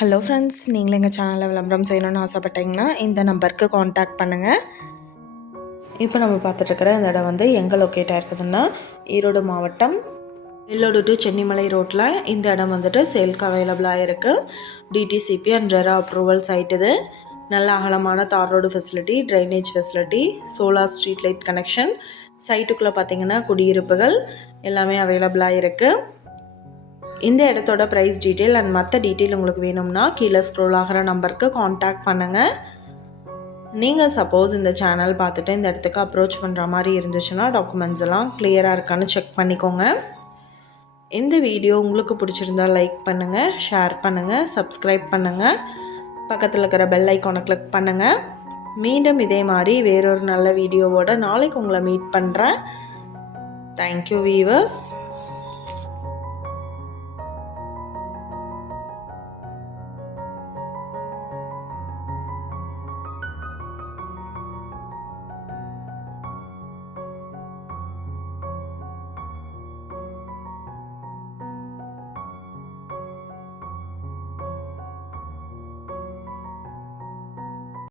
Hello friends, நீங்களும் எங்கள் சேனலில் விளம்பரம் செய்யணும்னு ஆசைப்பட்டீங்கன்னா இந்த நம்பருக்கு காண்டாக்ட் பண்ணுங்கள். இப்போ நம்ம பார்த்துட்ருக்கிற இந்த இடம் வந்து எங்கே லொக்கேட் ஆகிருக்குதுன்னா ஈரோடு மாவட்டம் வெள்ளோடு டு சென்னிமலை ரோட்டில் இந்த இடம் வந்துட்டு சேல்க்கு அவைலபிளாக இருக்குது. DTCP and RERA approval site இது. நல்ல அகலமான தார் road facility, drainage facility, solar street light connection, சைட்டுக்குள்ளே பார்த்திங்கன்னா குடியிருப்புகள் எல்லாமே அவைலபிளாக இருக்குது. இந்த இடத்தோட ப்ரைஸ் டீட்டெயில் அண்ட் மற்ற டீட்டெயில் உங்களுக்கு வேணும்னா கீழே ஸ்க்ரோல் ஆகிற நம்பருக்கு காண்டாக்ட் பண்ணுங்கள். நீங்கள் சப்போஸ் இந்த சேனல் பார்த்துட்டு இந்த இடத்துக்கு அப்ரோச் பண்ணுற மாதிரி இருந்துச்சுன்னா டாக்குமெண்ட்ஸ் எல்லாம் கிளியராக இருக்கான்னு செக் பண்ணிக்கோங்க. இந்த வீடியோ உங்களுக்கு பிடிச்சிருந்தால் லைக் பண்ணுங்கள், ஷேர் பண்ணுங்கள், சப்ஸ்கிரைப் பண்ணுங்கள், பக்கத்தில் இருக்கிற பெல் ஐக்கானை கிளிக் பண்ணுங்கள். மீண்டும் இதே மாதிரி வேறொரு நல்ல வீடியோவோட நாளைக்கு உங்களை மீட் பண்ணுறேன். Thank you viewers.